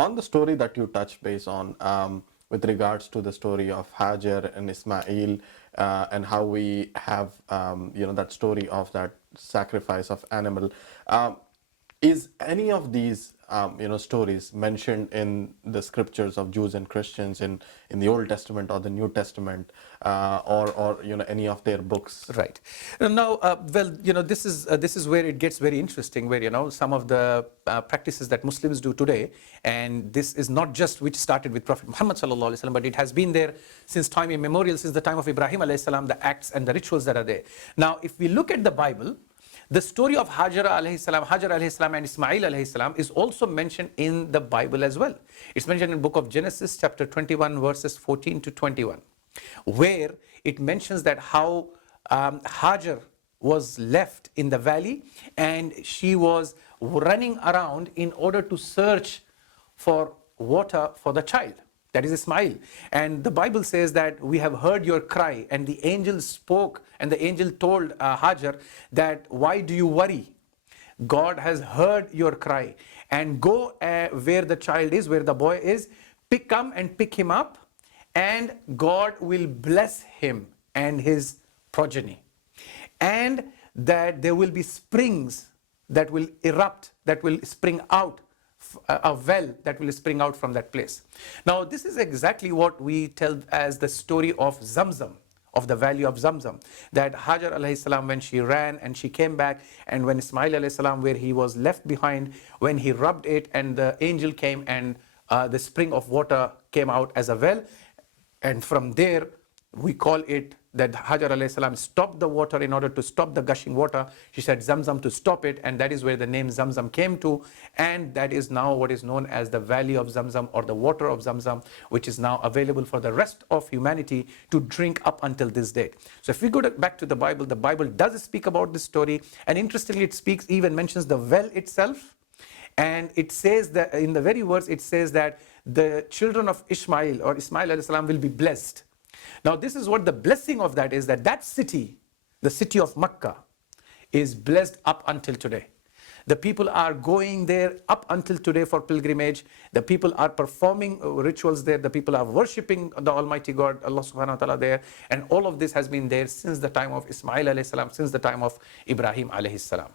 On the story that you touched base on, with regards to the story of Hajar and Ismail, and how we have, that story of that sacrifice of animal, is any of these, stories mentioned in the scriptures of Jews and Christians in the Old Testament or the New Testament, or any of their books? Right. Now, this is where it gets very interesting, where some of the practices that Muslims do today, and this is not just which started with Prophet Muhammad sallallahu alaihi wasallam, but it has been there since time immemorial, since the time of Ibrahim alayhi salam, the acts and the rituals that are there. Now, if we look at the Bible, the story of Hajar alayhi salam and Ismail alayhi salam is also mentioned in the Bible as well. It's mentioned in the book of Genesis, chapter 21, verses 14 to 21, where it mentions that how Hajar was left in the valley and she was running around in order to search for water for the child. That is Ismail. And the Bible says that we have heard your cry, and the angel spoke, and the angel told Hajar that, why do you worry? God has heard your cry, and go where the child is, where the boy is, come and pick him up, and God will bless him and his progeny. And that there will be springs that will erupt, that will spring out, a well that will spring out from that place. Now, this is exactly what we tell as the story of Zamzam, of the valley of Zamzam. That Hajar alayhi salam, when she ran and she came back, and when Ismail alayhi salam, where he was left behind, when he rubbed it and the angel came and the spring of water came out as a well. And from there, we call it that Hajar alayhi salam stopped the water in order to stop the gushing water. She said Zamzam to stop it, and that is where the name Zamzam came to, and that is now what is known as the Valley of Zamzam, or the water of Zamzam, which is now available for the rest of humanity to drink up until this date. So if we go back to the Bible does speak about this story, and interestingly it speaks, even mentions the well itself, and it says that in the very words it says that the children of Ismail, or Ismail alayhi salam, will be blessed. Now, this is what the blessing of that is, that city, the city of Makkah, is blessed up until today. The people are going there up until today for pilgrimage. The people are performing rituals there. The people are worshipping the Almighty God, Allah subhanahu wa ta'ala there. And all of this has been there since the time of Ismail alayhi salam, since the time of Ibrahim alayhi salam.